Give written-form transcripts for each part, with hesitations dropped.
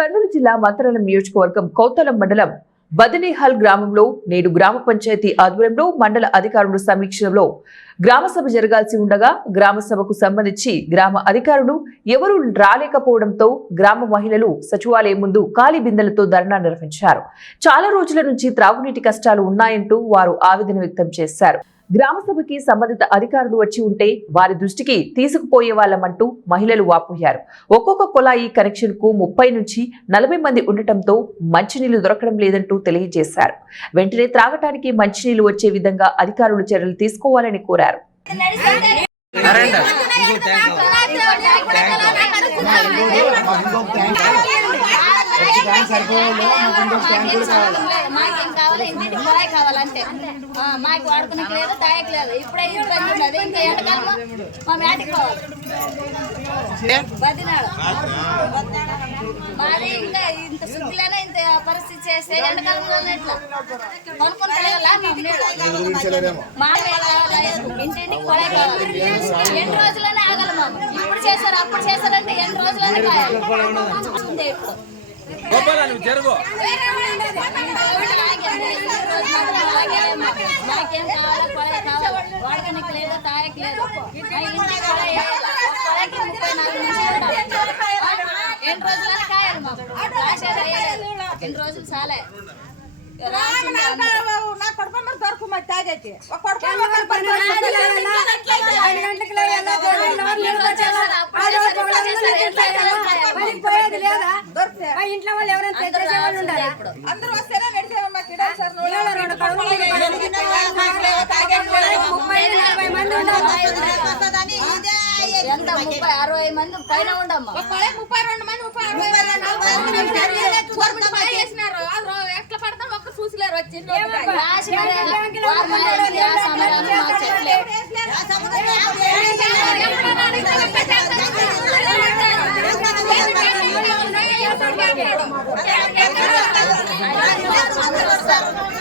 కర్నూలు జిల్లా మంత్రాలయం నియోజకవర్గం కౌతలం మండలం బదనేహల్ గ్రామంలో నేడు గ్రామ పంచాయతీ ఆధ్వర్యంలో మండల అధికారుల సమీక్షలో గ్రామ సభ జరగాల్సి ఉండగా గ్రామ సభకు సంబంధించి గ్రామ అధికారులు ఎవరూ రాలేకపోవడంతో గ్రామ మహిళలు సచివాలయం ముందు ఖాళీ బిందెలతో ధర్నా నిర్వహించారు. చాలా రోజుల నుంచి త్రాగునీటి కష్టాలు ఉన్నాయంటూ వారు ఆవేదన వ్యక్తం చేశారు. గ్రామ సభకి సంబంధిత అధికారులు వచ్చి ఉంటే వారి దృష్టికి తీసుకుపోయే వాళ్ళమంటూ మహిళలు వాపోయారు. ఒక్కొక్క కుళాయి కనెక్షన్ కు 30 నుంచి 40 మంది ఉండటంతో మంచినీళ్లు దొరకడం లేదంటూ తెలియజేశారు. వెంటనే త్రాగటానికి మంచినీళ్లు వచ్చే విధంగా అధికారులు చర్యలు తీసుకోవాలని కోరారు. మాకు వాడుకునేకి లేదు, తాయకు లేదు. ఇప్పుడే ఇబ్బంది ఉన్నది. ఇంకా ఎండకాలం మా మేటకి పోవాలి. బదినాడు మాది ఇంకా ఇంత శుద్ధిలోనే ఇంత పరిస్థితి చేస్తే ఎండకాలంలో ఎట్లా కొనుక్కుంటే మా ఇంటింటికి కొడే కావాలి. 2 రోజులనే ఆగల మాకు. ఇప్పుడు చేశారు, అప్పుడు చేశారంటే 2 రోజులనే కావాలి. మాకేం కావాలా? కొడే కావాలి. వాడకనికి లేదు, తాయకు లేదు. ఇంటికి కొడే 34 నుంచి 2 రోజులనే కాయాలి మాకు. 2 రోజులు చాలే. ఇంట్లో వాళ్ళు ఎవరైనా అందరూ వస్తేనే ఎంత 30-60 మంది పైన ఉండమ్మా. 32 మంది 32 చేసినారు. ఎట్లా పడతాం ఒక్క చూసిలేరు వచ్చి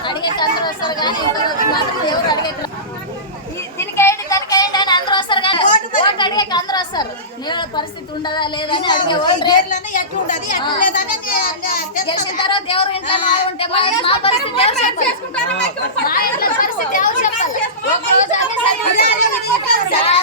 అడిగేకి అందరూ వస్తారు కానీ ఇంతవరకు మాత్రం ఎవరు అడిగేట్లా. దీనికేయండి దానికేయండి అని అందరూ వస్తారు కానీ ఓటు అడిగేకి అందరూ వస్తారు. నీళ్ళ పరిస్థితి ఉండదా లేదా అని అడిగే